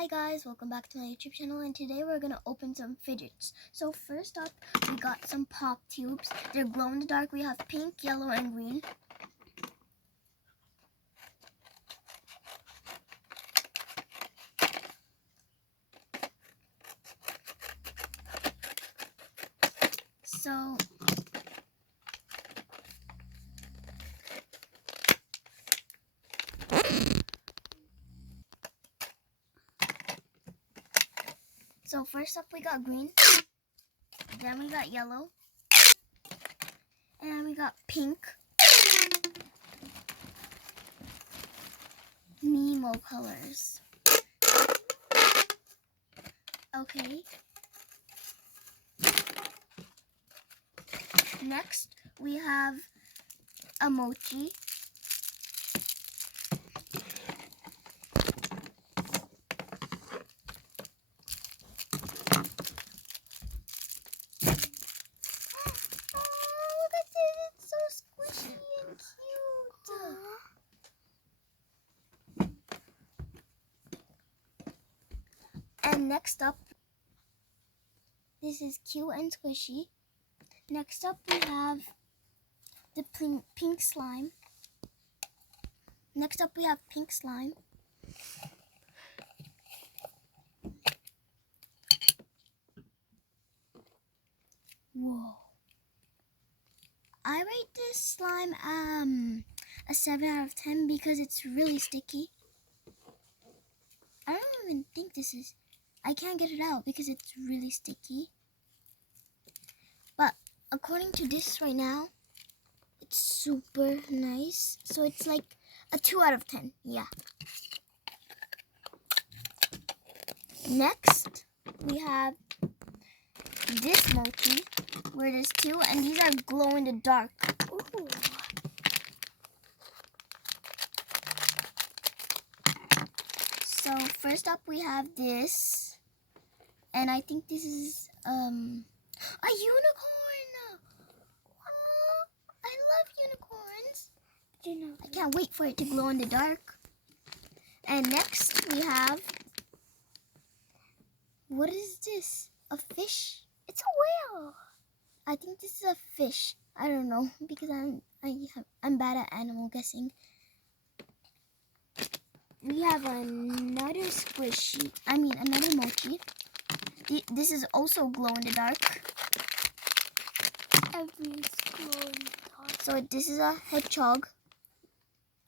Hi guys, welcome back to my YouTube channel, and today we're gonna open some fidgets. So first up, we got some pop tubes. They're glow in the dark. We have pink, yellow, and green. So first up we got green, then we got yellow, and we got pink, Nemo colors. Okay. Next we have a mochi. And next up, this is cute and squishy. Next up, we have the pink slime. Next up, we have pink slime. Whoa. I rate this slime a 7 out of 10 because it's really sticky. I don't even think this is... I can't get it out because it's really sticky. But according to this right now, it's super nice. So it's like a 2 out of 10. Yeah. Next, we have this mochi where there's two, and these are glow in the dark. Ooh. So first up we have this, and I think this is a unicorn. Oh, I love unicorns. I can't wait for it to glow in the dark. And next we have, what is this? A fish? It's a whale. I think this is a fish. I don't know because I'm bad at animal guessing. We have another another mochi. This is also glow in the dark. Everything's glow in the dark. So this is a hedgehog.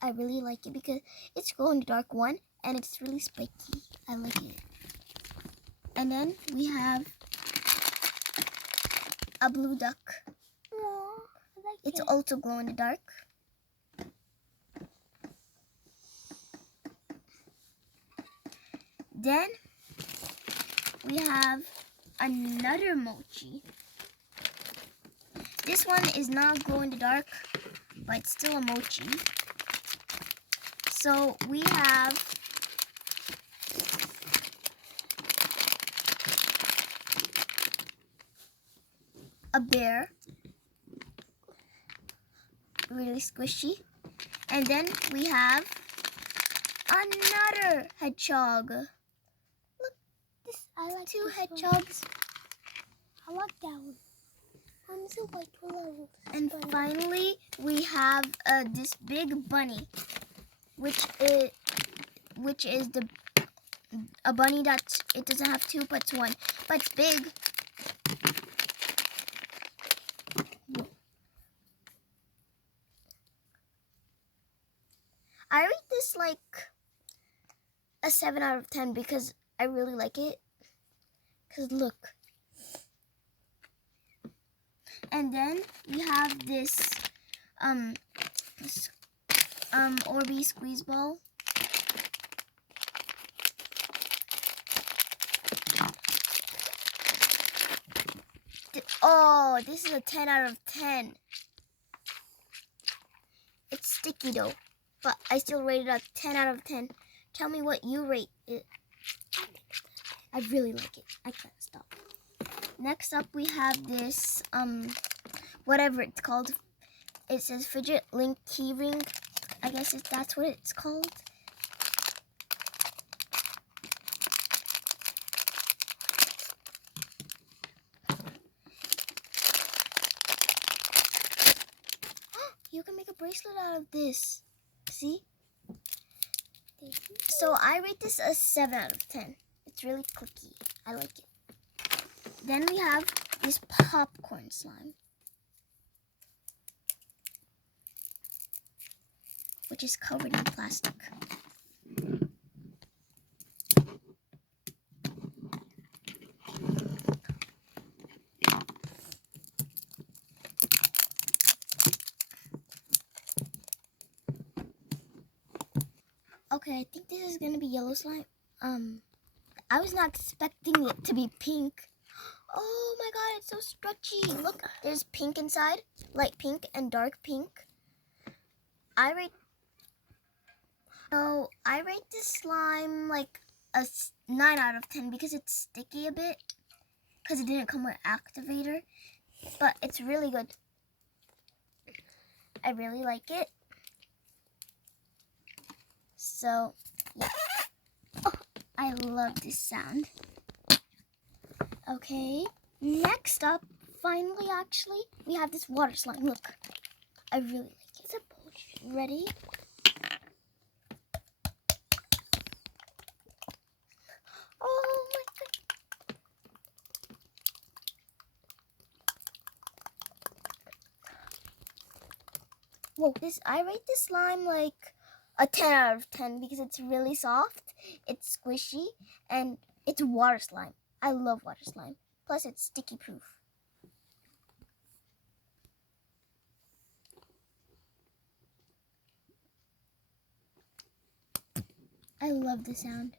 I really like it because it's glow in the dark one, and it's really spiky. I like it. And then we have a blue duck. Aww, it's also glow in the dark. Then we have another mochi. This one is not glow in the dark, but it's still a mochi. So we have a bear, really squishy. And then we have another hedgehog. Look, I like two hedgehogs. I like that one. I'm so like and finally, we have this big bunny, which is a bunny that it doesn't have two, but it's one, but it's big. I rate this like a 7 out of 10 because I really like it. Because look. And then we have this Orbeez squeeze ball. Oh, this is a 10 out of 10. It's sticky though, but I still rate it a 10 out of 10. Tell me what you rate it. I really like it. I can't stop. Next up, we have this, whatever it's called. It says fidget link keyring. I guess that's what it's called. you can make a bracelet out of this. See? So I rate this a 7 out of 10. It's really clicky. I like it. Then we have this popcorn slime, which is covered in plastic. Okay, I think this is gonna be yellow slime. I was not expecting it to be pink. Oh my god, it's so stretchy. Look, there's pink inside, light pink and dark pink. I rate this slime like a 9 out of 10 because it's sticky a bit, because it didn't come with activator, but it's really good. I really like it. So, yeah. Oh, I love this sound. Okay, next up, finally, actually, we have this water slime. Look, I really like it. It's a potion. Ready? Oh my god. Whoa, I rate this slime like a 10 out of 10 because it's really soft, it's squishy, and it's water slime. I love water slime. Plus, it's sticky proof. I love the sound.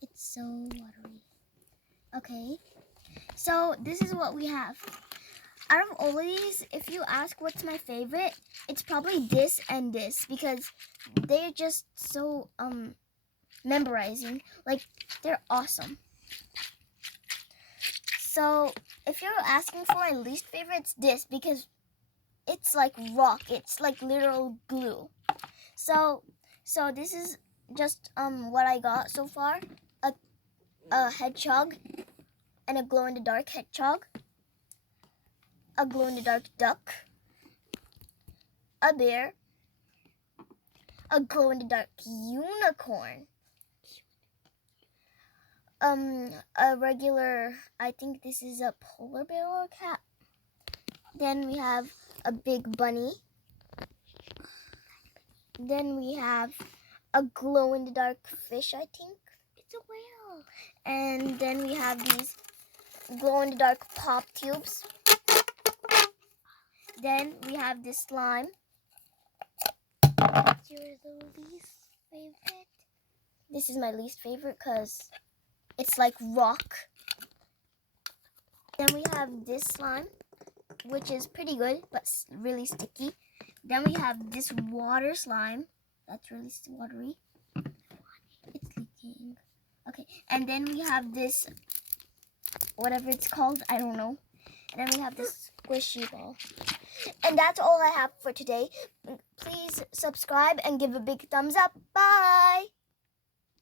It's so watery. Okay, so this is what we have. Out of all of these, if you ask what's my favorite, it's probably this and this because they're just so memorizing. Like, they're awesome. So if you're asking for my least favorite, it's this because it's like rock. It's like literal glue. So this is just what I got so far. A hedgehog and a glow-in-the-dark hedgehog. A glow-in-the-dark duck. A bear. A glow-in-the-dark unicorn. A regular, I think this is a polar bear or a cat. Then we have a big bunny. Then we have a glow-in-the-dark fish, I think. It's a whale. And then we have these glow-in-the-dark pop tubes. Then we have this slime. You're the least favorite? This is my least favorite because it's like rock. Then we have this slime, which is pretty good, but really sticky. Then we have this water slime. That's really watery. It's leaking. Okay, and then we have this, whatever it's called, I don't know. And then we have this squishy ball. And that's all I have for today. Please subscribe and give a big thumbs up. Bye!